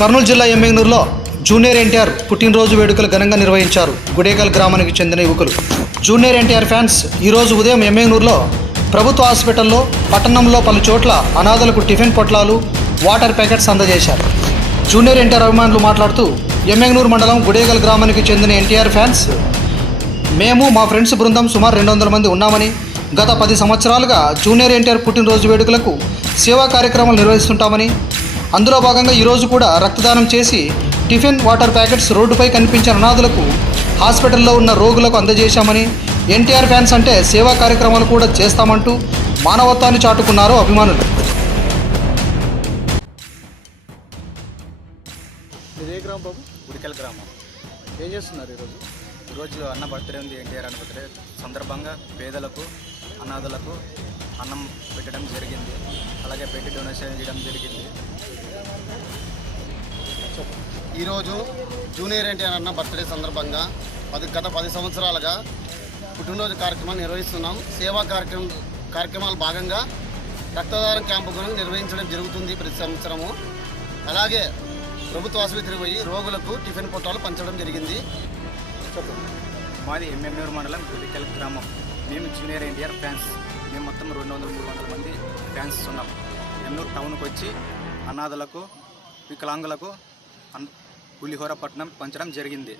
కర్నూలు జిల్లా ఎమ్మెగ్నూరులో జూనియర్ ఎన్టీఆర్ పుట్టినరోజు వేడుకలు ఘనంగా నిర్వహించారు. గుడేకల్ గ్రామానికి చెందిన యువకులు. జూనియర్ ఎన్టీఆర్ ఫ్యాన్స్ ఈరోజు ఉదయం ఎమ్మెగ్నూరులో ప్రభుత్వ హాస్పిటల్లో పట్టణంలో పలు చోట్ల అనాథలకు టిఫిన్ పొట్లాలు వాటర్ ప్యాకెట్స్ అందజేశారు. జూనియర్ ఎన్టీఆర్ అభిమానులు మాట్లాడుతూ ఎమ్మెగ్నూరు మండలం గుడేకల్ గ్రామానికి చెందిన ఎన్టీఆర్ ఫ్యాన్స్ మేము మా ఫ్రెండ్స్ బృందం సుమారు రెండు వందల మంది ఉన్నామని గత పది సంవత్సరాలుగా జూనియర్ ఎన్టీఆర్ పుట్టినరోజు వేడుకలకు సేవా కార్యక్రమాలు నిర్వహిస్తుంటామని అందులో భాగంగా ఈరోజు కూడా రక్తదానం చేసి టిఫిన్ వాటర్ ప్యాకెట్స్ రోడ్డుపై కనిపించిన అనాథులకు హాస్పిటల్లో ఉన్న రోగులకు అందజేశామని ఎన్టీఆర్ ఫ్యాన్స్ అంటే సేవా కార్యక్రమాలు కూడా చేస్తామంటూ మానవత్వాన్ని చాటుకున్నారు అభిమానులు. ఏ గ్రామం బాబు? గుడికల్ గ్రామం. ఏం చేస్తున్నారు ఈరోజు ఈరోజు అన్న బర్త్డే ఉంది ఎన్టీఆర్ అన్న బర్త్డే. సందర్భంగా పేదలకు అనాథలకు అన్నం పెట్టడం జరిగింది. అలాగే పెట్టి డొనేషన్ చేయడం జరిగింది. ఈరోజు జూనియర్ ఎన్టీఆర్ అన్న బర్త్డే సందర్భంగా పది గత పది సంవత్సరాలుగా పుట్టినరోజు కార్యక్రమాన్ని నిర్వహిస్తున్నాం. సేవా కార్యక్రమం కార్యక్రమాల భాగంగా రక్తదానం క్యాంపు గురించి నిర్వహించడం జరుగుతుంది ప్రతి సంవత్సరము. అలాగే ప్రభుత్వ ఆసుపత్రికి పోయి రోగులకు టిఫిన్ పొట్టాలు పంచడం జరిగింది. మాది ఎంఎంనూరు మండలం గుడికల్ గ్రామం. మేము జూనియర్ ఎన్టీఆర్ ఫ్యాన్స్. మేము మొత్తం రెండు వందల మూడు వందల మంది ఫ్యాన్స్ ఉన్నాం. ఎన్నూరు టౌన్కి వచ్చి అనాథలకు వికలాంగులకు అన్ పులిహోర పట్టణం పంచడం జరిగింది.